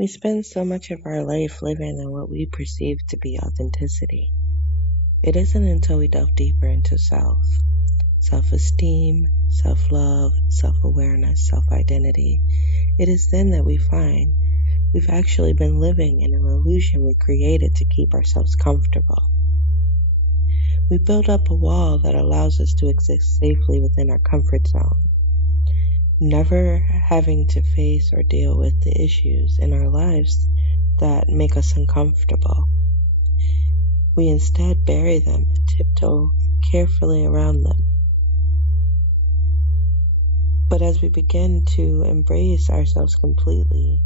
We spend so much of our life living in what we perceive to be authenticity. It isn't until we delve deeper into self-esteem, self-love, self-awareness, self-identity, it is then that we find we've actually been living in an illusion we created to keep ourselves comfortable. We build up a wall that allows us to exist safely within our comfort zone, never having to face or deal with the issues in our lives that make us uncomfortable. We instead bury them and tiptoe carefully around them. But as we begin to embrace ourselves completely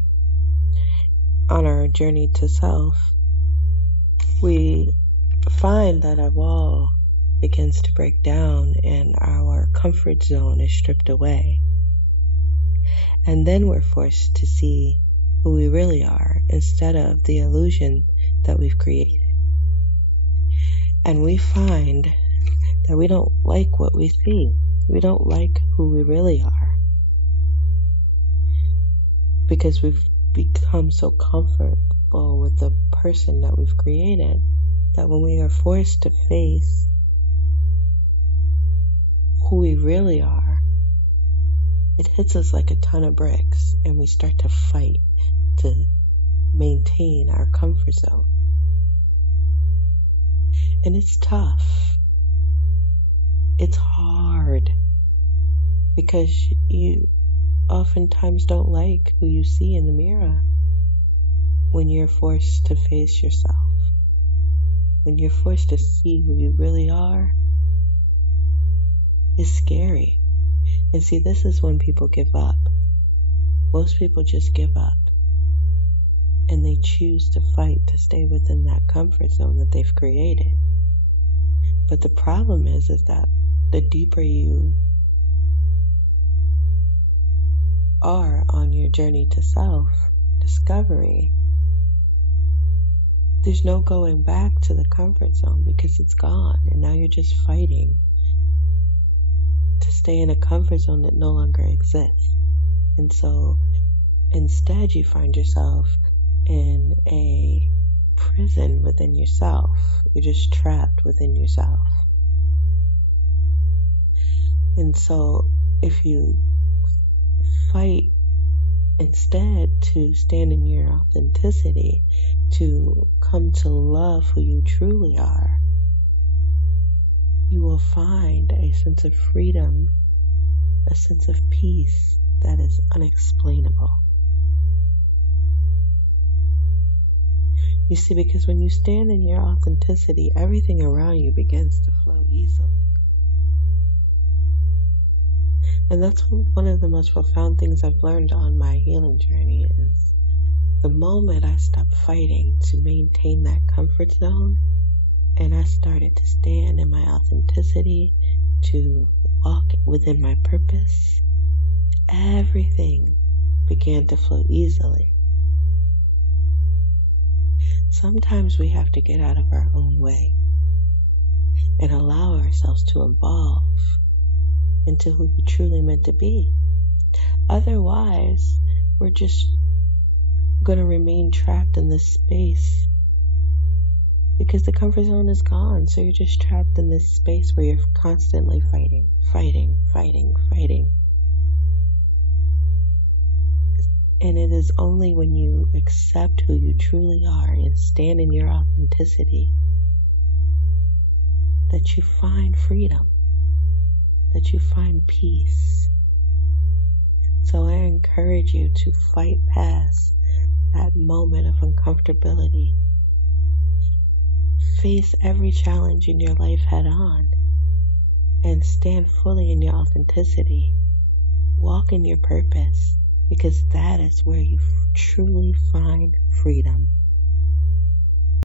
on our journey to self, we find that our wall begins to break down and our comfort zone is stripped away. And then we're forced to see who we really are instead of the illusion that we've created. And we find that we don't like what we see. We don't like who we really are. Because we've become so comfortable with the person that we've created that when we are forced to face who we really are, it hits us like a ton of bricks and we start to fight to maintain our comfort zone. And it's tough. It's hard because you oftentimes don't like who you see in the mirror when you're forced to face yourself. When you're forced to see who you really are, it's scary. And see, this is when people give up. Most people just give up. And they choose to fight to stay within that comfort zone that they've created. But the problem is that the deeper you are on your journey to self-discovery, there's no going back to the comfort zone because it's gone. And now you're just fighting to stay in a comfort zone that no longer exists. And so instead you find yourself in a prison within yourself. You're just trapped within yourself. And so if you fight instead to stand in your authenticity, to come to love who you truly are, you will find a sense of freedom, a sense of peace that is unexplainable. You see, because when you stand in your authenticity, everything around you begins to flow easily. And that's one of the most profound things I've learned on my healing journey is the moment I stopped fighting to maintain that comfort zone and I started to stand in my authenticity, to walk within my purpose, everything began to flow easily. Sometimes we have to get out of our own way and allow ourselves to evolve into who we truly meant to be. Otherwise, we're just going to remain trapped in this space because the comfort zone is gone. So you're just trapped in this space where you're constantly fighting. And it is only when you accept who you truly are and stand in your authenticity that you find freedom, that you find peace. So I encourage you to fight past that moment of uncomfortability. Face every challenge in your life head on and stand fully in your authenticity. Walk in your purpose because that is where you truly find freedom.